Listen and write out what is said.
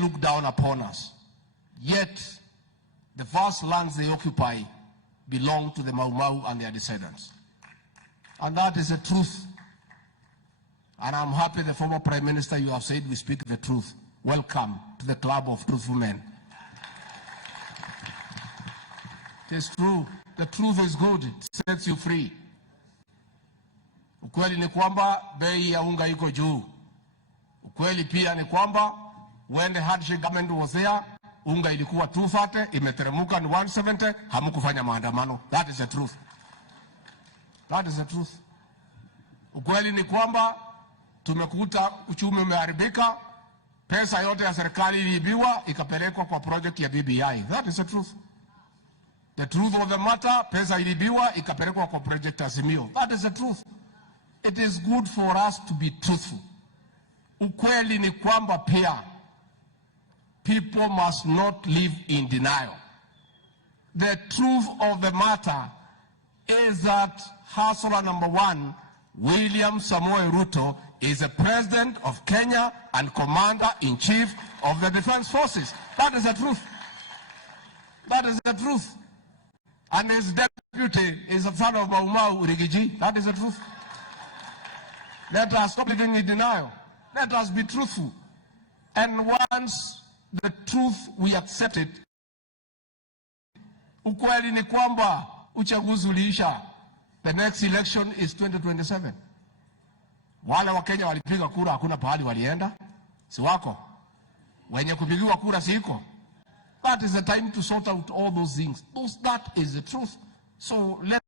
look down upon us. Yet, the vast lands they occupy belong to the Mau Mau and their descendants. And that is the truth. And I'm happy the former Prime Minister, you have said we speak the truth. Welcome to the club of truthful men. It is true. The truth is good. It sets you free. Ukweli ni kwamba bei ya unga iko juu. Ukweli pia ni kwamba when the hardship government was there, unga ilikuwa 230, imeteremuka ni 170, hamukufanya maandamano. That is the truth. That is the truth. Ukweli ni kwamba tumekuta uchumi umeharibika, pesa yote ya serikali iliibiwa ikapelekwa kwa project ya BBI. That is the truth. The truth of the matter, pesa iliibiwa ikapelekwa kwa project Azimio. That is the truth. It is good for us to be truthful. Ukweli ni kwamba pia people must not live in denial. The truth of the matter is that hustler number one, William Samoei Ruto, is the president of Kenya and commander-in-chief of the defense forces. That is the truth. That is the truth. And his deputy is a son of Mau Mau Rigiji. That is the truth. Let us stop living in denial. Let us be truthful. And once the truth we accept it, ukweli ni kwamba uchaguzi uliisha. The next election is 2027. Wale wa Kenya walipiga kura hakuna pahali walienda. Si wako. Wenye kupigiwa kura si iko. That is the time to sort out all those things. That is the truth. So let